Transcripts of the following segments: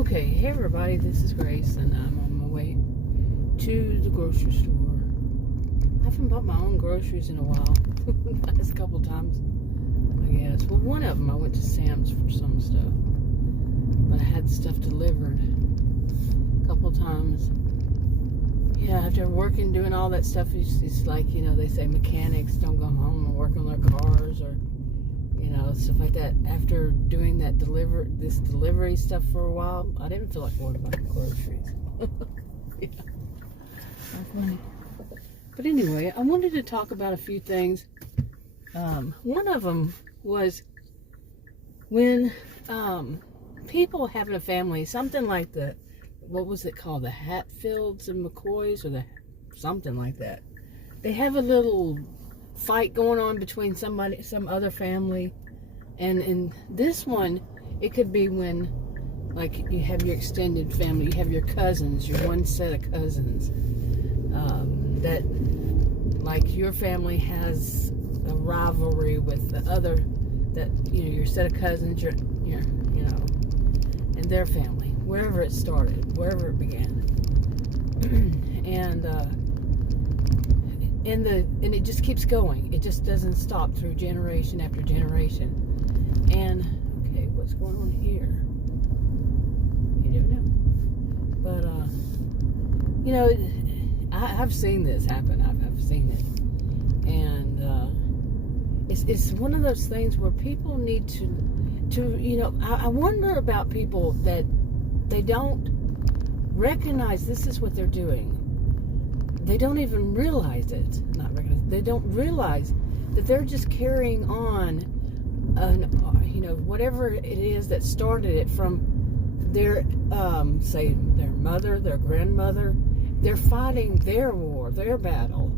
Okay, hey everybody, this is Grace, and I'm on my way to the grocery store. I haven't bought my own groceries in a while. Last couple times, I guess. Well, one of them I went to Sam's for some stuff, but I had stuff delivered a couple times. Yeah, after working, doing all that stuff, it's like, you know, they say mechanics don't go home and work on their cars or, you know, stuff like that. After doing that delivery stuff for a while, I didn't feel like going to buy groceries. Yeah. Not funny. But anyway, I wanted to talk about a few things. One of them was when people having a family, something like what was it called? The Hatfields and McCoys, or something like that. They have a little fight going on between some other family, and in this one, it could be when, like, you have your extended family, you have your cousins, your one set of cousins, that, like, your family has a rivalry with the other, that, you know, your set of cousins, your you know, and their family, wherever it started, wherever it began, and it just keeps going. It just doesn't stop through generation after generation. And okay, what's going on here? You don't know. But you know, I've seen this happen. I've seen it, and it's one of those things where people need to you know. I wonder about people that they don't recognize this is what they're doing. They don't even realize it. They don't realize that they're just carrying on, you know, whatever it is that started it from their, say, their mother, their grandmother. They're fighting their war, their battle,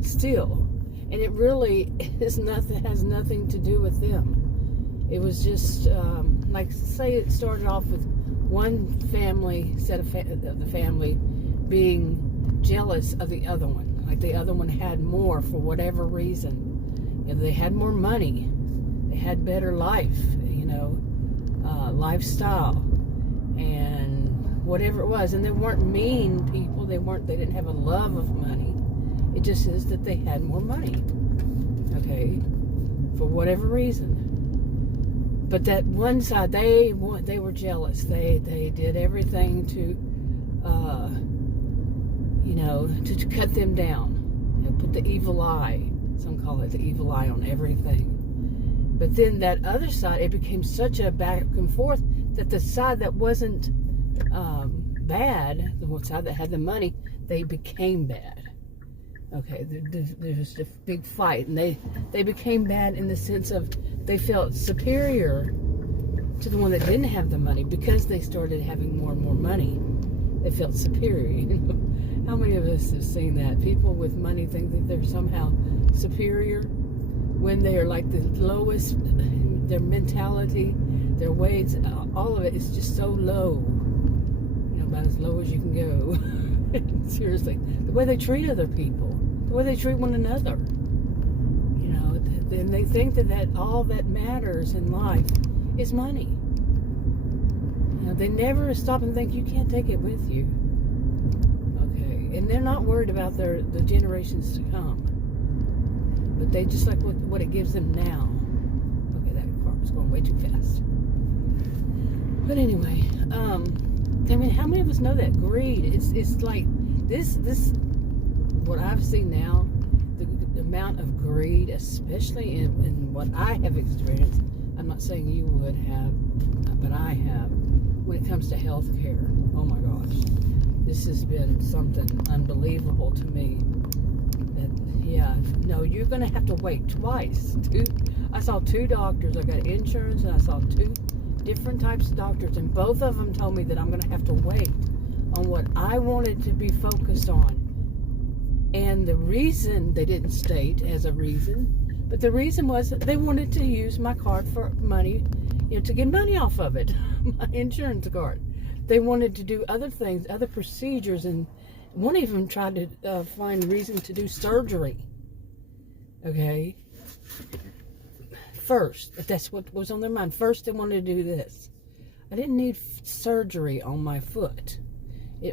still, and it really has nothing to do with them. It was just like, say, it started off with one family, set of the family being jealous of the other one. Like, the other one had more for whatever reason. You know, they had more money, they had better life, you know, lifestyle, and whatever it was. And they weren't mean people. They didn't have a love of money. It just is that they had more money, okay, for whatever reason. But that one side, they were jealous. They did everything to you know, to cut them down. You know, put the evil eye, some call it the evil eye, on everything. But then that other side, it became such a back and forth that the side that wasn't bad, the side that had the money, they became bad. Okay, there was a big fight, and they became bad in the sense of they felt superior to the one that didn't have the money because they started having more and more money. They felt superior. You know? How many of us have seen that? People with money think that they're somehow superior when they are like the lowest. Their mentality, their ways, all of it is just so low. You know, about as low as you can go. Seriously, the way they treat other people, the way they treat one another. You know, and they think that all that matters in life is money. You know, they never stop and think you can't take it with you. And they're not worried about the generations to come, but they just like what it gives them now. Okay, that car was going way too fast. But anyway, I mean, how many of us know that greed? It's like this what I've seen now, the amount of greed, especially in what I have experienced. I'm not saying you would have, but I have, when it comes to health care. Oh my gosh. This has been something unbelievable to me. That, yeah, no, you're going to have to wait twice. I saw 2 doctors. I got insurance, and I saw 2 different types of doctors, and both of them told me that I'm going to have to wait on what I wanted to be focused on. And the reason, they didn't state as a reason, but the reason was that they wanted to use my card for money, you know, to get money off of it, my insurance card. They wanted to do other things, other procedures, and one of them tried to find a reason to do surgery. Okay? First, that's what was on their mind. First, they wanted to do this. I didn't need surgery on my foot.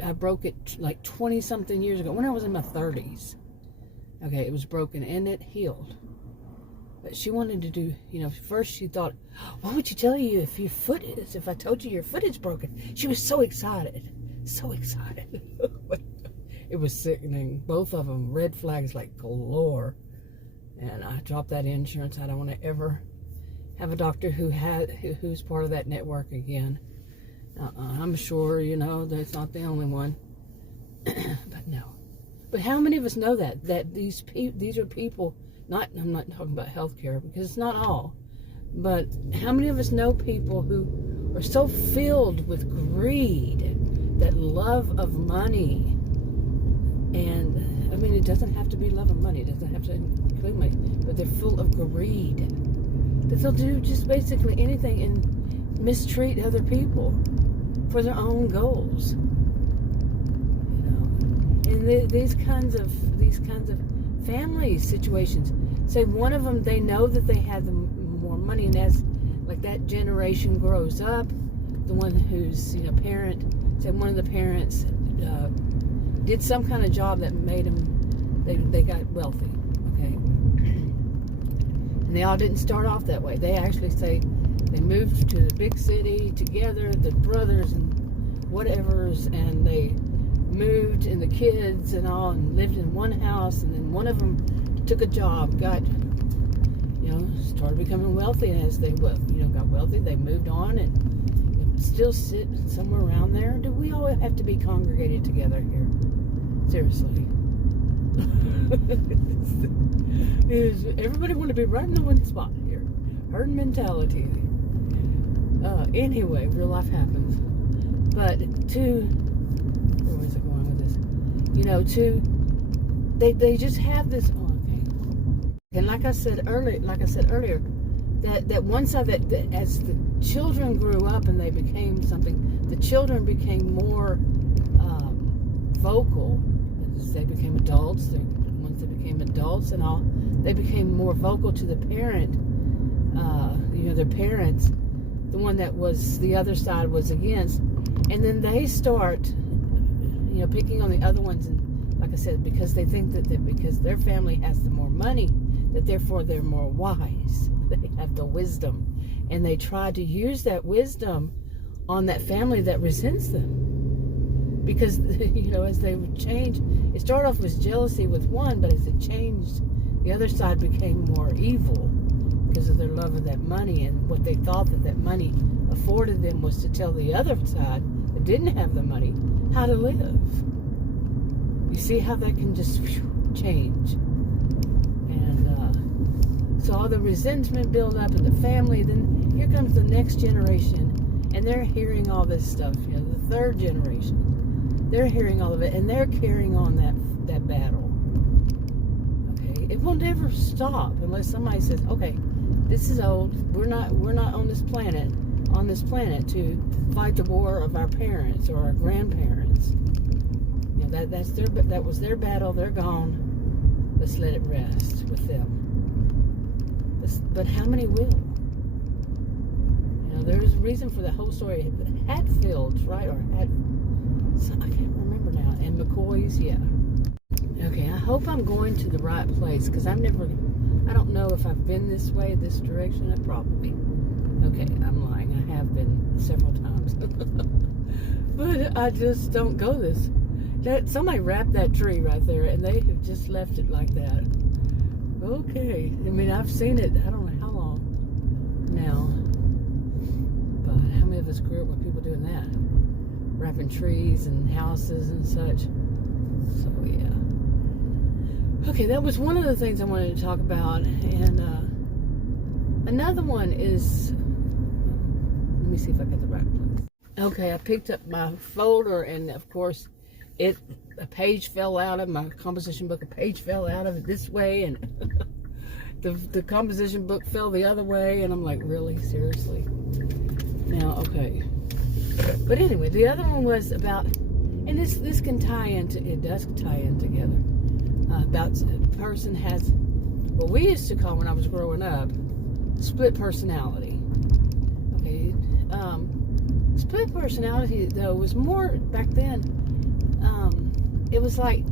I broke it like 20-something years ago when I was in my 30s. Okay, it was broken and it healed. But she wanted to do, first she thought, what would you tell you if I told you your foot is broken? She was so excited. So excited. It was sickening. Both of them, red flags like galore. And I dropped that insurance. I don't want to ever have a doctor who's part of that network again. I'm sure, that's not the only one. But no. But how many of us know that these are people, I'm not talking about healthcare because it's not all, but how many of us know people who are so filled with greed, that love of money, and I mean, it doesn't have to be love of money, it doesn't have to include money, but they're full of greed, that they'll do just basically anything and mistreat other people for their own goals. And these kinds of family situations. Say one of them, they know that they have more money, and as like that generation grows up, the one who's parent, say one of the parents did some kind of job that made them, they got wealthy, okay? And they all didn't start off that way. They actually say they moved to the big city together, the brothers and whatevers, and they moved, and the kids and all, and lived in one house, and then one of them took a job, got, started becoming wealthy, and as they, got wealthy, they moved on, and still sit somewhere around there. Do we all have to be congregated together here? Seriously. Everybody want to be right in the one spot here. Herd mentality. Anyway, real life happens. But where was I going with this? They just have this. Oh, okay. And like I said earlier, that one side that as the children grew up and they became something, the children became more vocal as they became adults. Once they became adults and all, they became more vocal to the parent. Their parents, the one that was the other side was against, and then they start, picking on the other ones, and like I said, because they think that because their family has the more money, that therefore they're more wise. They have the wisdom, and they try to use that wisdom on that family that resents them. Because as they would change, it started off with jealousy with one, but as it changed, the other side became more evil because of their love of that money, and what they thought that money afforded them was to tell the other side that didn't have the money how to live. You see how that can just change. And so all the resentment build up in the family, then here comes the next generation, and they're hearing all this stuff, the third generation. They're hearing all of it, and they're carrying on that battle. Okay, it will never stop unless somebody says, okay, this is old. We're not on this planet to fight the war of our parents or our grandparents. That was their battle. They're gone. Let's let it rest with them. But how many will? There's a reason for the whole story. Hatfields, right? Or I can't remember now. And McCoy's, yeah. Okay, I hope I'm going to the right place, because I don't know if I've been this way, this direction. I probably. Okay, I'm lying. I have been several times. But I just don't go this. Somebody wrapped that tree right there, and they have just left it like that. Okay. I mean, I've seen it, I don't know how long now. But how many of us grew up with people doing that? Wrapping trees and houses and such. So, yeah. Okay, that was one of the things I wanted to talk about. And another one is, let me see if I got the right place. Okay, I picked up my folder, and of course, a page fell out of my composition book. A page fell out of it this way, and the composition book fell the other way, and I'm like, really? Seriously? Now, okay. But anyway, the other one was about, and this can tie into, it does tie in together, about a person has what we used to call when I was growing up, split personality. Okay, Split personality, though, was more back then. It was like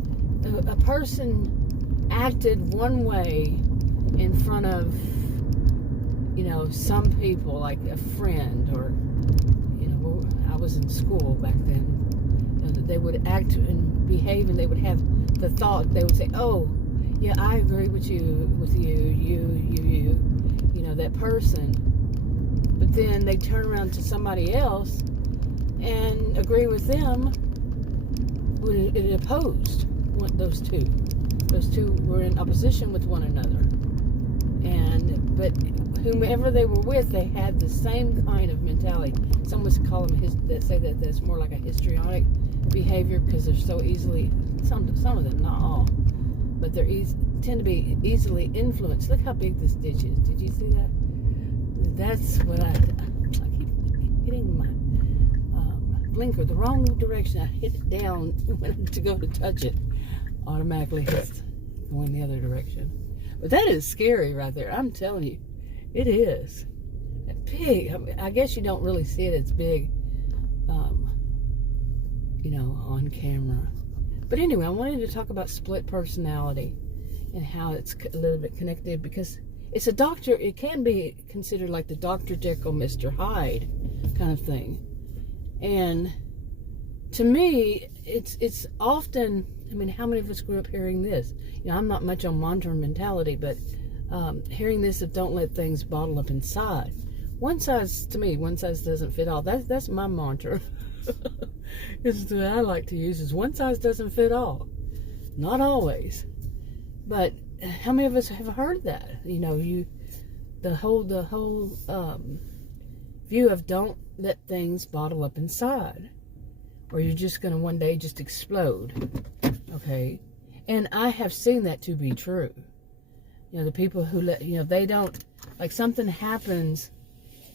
a person acted one way in front of, some people, like a friend, or, I was in school back then. They would act and behave, and they would have the thought, they would say, oh, yeah, I agree with you, that person. But then they turn around to somebody else and agree with them when it opposed those two. Those two were in opposition with one another. But whomever they were with, they had the same kind of mentality. Some would call them, say that that's more like a histrionic behavior, because they're so easily, some of them, not all, but they're tend to be easily influenced. Look how big this ditch is. Did you see that? That's what I keep hitting my blinker the wrong direction. I hit it down to go to touch it. Automatically hits going the other direction. But that is scary right there. I'm telling you, it is. Big. I guess you don't really see it as big, on camera. But anyway, I wanted to talk about split personality and how it's a little bit connected, because it's it can be considered like the Dr. Jekyll, Mr. Hyde kind of thing. And to me, it's often, how many of us grew up hearing this? I'm not much on monster mentality, but hearing this of don't let things bottle up inside. One size doesn't fit all. That's my mantra. Is that I like to use, is one size doesn't fit all. Not always. But how many of us have heard that? The whole view of don't let things bottle up inside, or you're just going to one day just explode. Okay? And I have seen that to be true. The people who they don't, like something happens,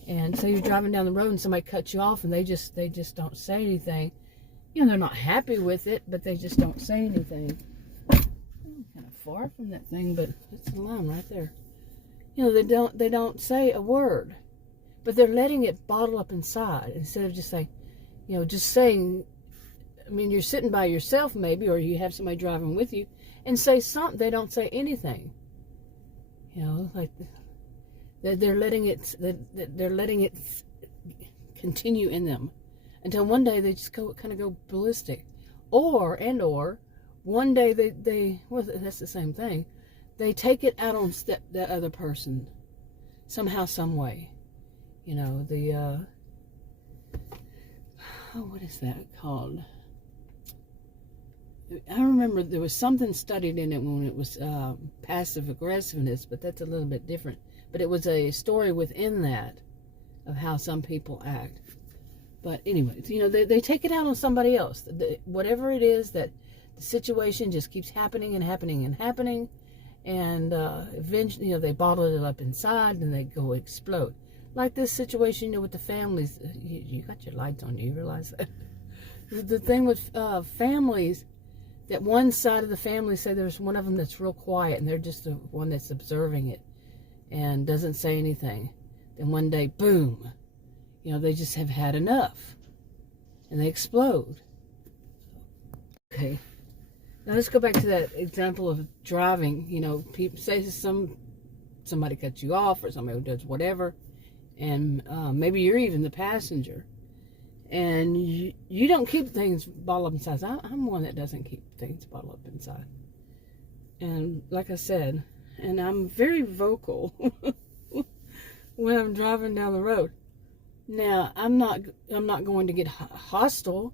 and say you're driving down the road and somebody cuts you off, and they just don't say anything. They're not happy with it, but they just don't say anything. I'm kind of far from that thing, but it's the line right there. They don't say a word, but they're letting it bottle up inside instead of just saying, you're sitting by yourself maybe, or you have somebody driving with you, and say something. They don't say anything. Like they're letting it continue in them until one day they just kind of go ballistic, or one day they that's the same thing. They take it out on that other person somehow, some way. What is that called? I remember there was something studied in it when it was passive aggressiveness, but that's a little bit different. But it was a story within that of how some people act. But anyway, they take it out on somebody else. Whatever it is, that the situation just keeps happening and happening and happening, and eventually, they bottle it up inside and they go explode. Like this situation, with the families. You got your lights on. Do you realize that? The thing with families, that one side of the family, say there's one of them that's real quiet, and they're just the one that's observing it and doesn't say anything. Then one day, boom, they just have had enough, and they explode. Okay, now let's go back to that example of driving. People say somebody cuts you off, or somebody who does whatever, and maybe you're even the passenger, and you don't keep things bottled up inside. I'm one that doesn't keep things bottled up inside. And like I said, and I'm very vocal when I'm driving down the road. Now, I'm not going to get hostile.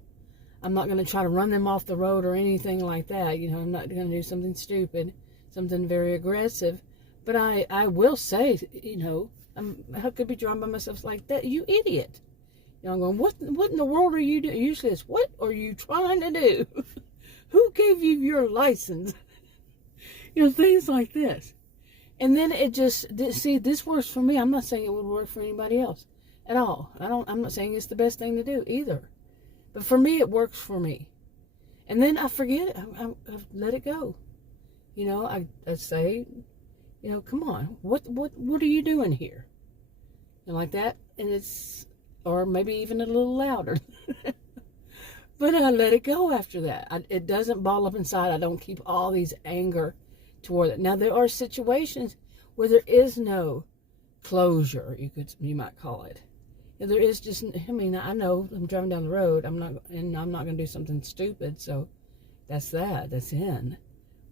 I'm not going to try to run them off the road or anything like that. I'm not going to do something stupid, something very aggressive. But I will say, I could be driving by myself like that. You idiot. I'm going, what in the world are you doing? Usually it's, what are you trying to do? Who gave you your license? Things like this. And then it just, see, this works for me. I'm not saying it would work for anybody else at all. I'm not saying it's the best thing to do either. But for me, it works for me. And then I forget it. I let it go. I say, come on, what are you doing here? Like that. And it's or maybe even a little louder. But I let it go after that. It doesn't ball up inside. I don't keep all these anger toward it. Now, there are situations where there is no closure, you might call it. And there is just, I mean, I know I'm driving down the road. I'm not going to do something stupid. So that's in.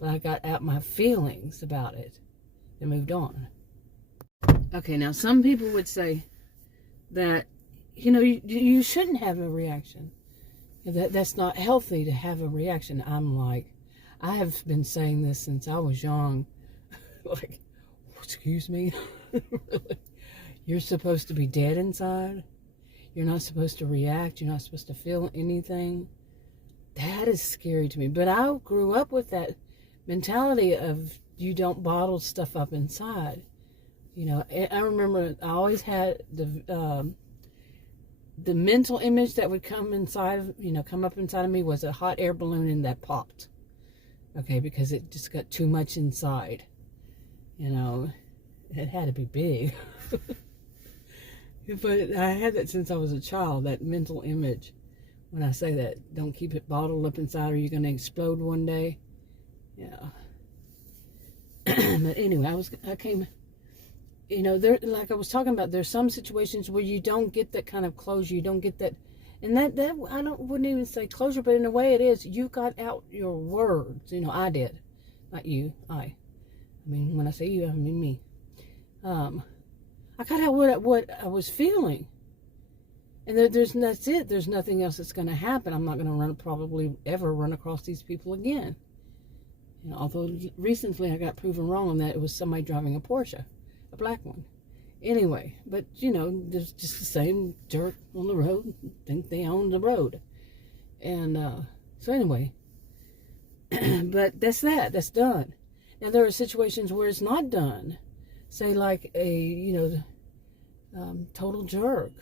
But I got out my feelings about it and moved on. Okay, now some people would say that, you shouldn't have a reaction. That's not healthy to have a reaction. I'm like, I have been saying this since I was young. Like, excuse me? Really? You're supposed to be dead inside? You're not supposed to react? You're not supposed to feel anything? That is scary to me. But I grew up with that mentality of you don't bottle stuff up inside. I remember I always had the mental image that would come up inside of me was a hot air balloon and that popped. Okay, because it just got too much inside. It had to be big. But I had that since I was a child, that mental image. When I say that, don't keep it bottled up inside or you're going to explode one day. Yeah. But anyway, there, like I was talking about, there's some situations where you don't get that kind of closure. You don't get that. And that wouldn't even say closure, but in a way it is. You got out your words. I did. Not you. I mean, when I say you, I mean me. I got out what I was feeling. And that's it. There's nothing else that's going to happen. I'm not going to probably ever run across these people again. Although recently I got proven wrong on that. It was somebody driving a Porsche, a black one. Anyway, but there's just the same jerk on the road. Think they own the road. And so anyway, but that's done. Now there are situations where it's not done. Say like a total jerk,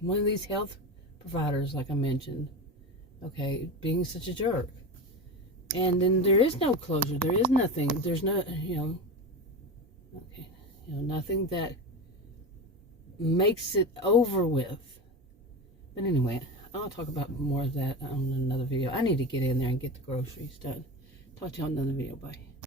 one of these health providers, like I mentioned, okay, being such a jerk, and then there is no closure. There is nothing. There's no, nothing that makes it over with. But anyway, I'll talk about more of that on another video. I need to get in there and get the groceries done. Talk to you on another video. Bye.